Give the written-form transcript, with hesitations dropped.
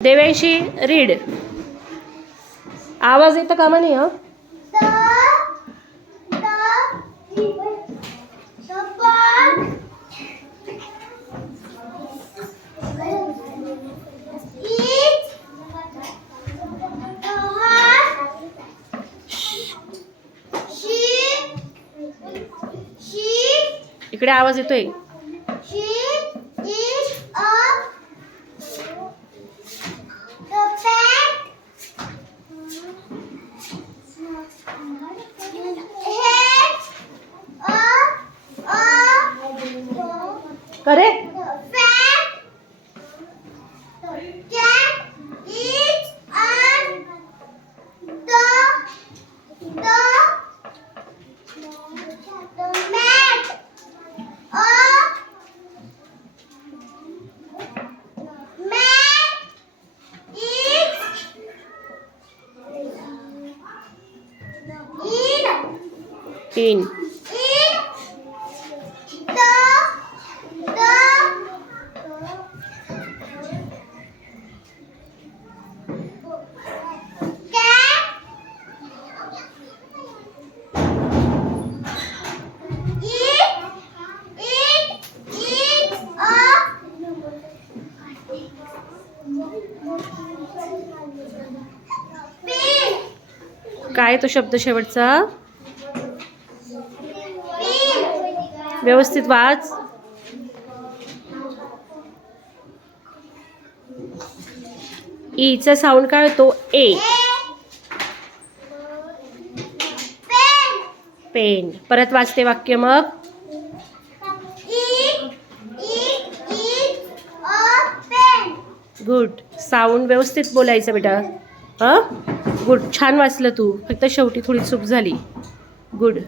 देवांशी रीड. आवाज येता कामा नाही. इकडे आवाज येतोय. करेक्ट. In. काय तो शब्द शेवटचा? व्यवस्थित वाच. ईचा साऊंड काय होतो? ए. पेन. परत वाचते वाक्य मग. गुड. साऊंड व्यवस्थित बोलायचं बेटा. गुड. छान वाचलं तू. फक्त शेवटी थोडी चूक झाली. गुड.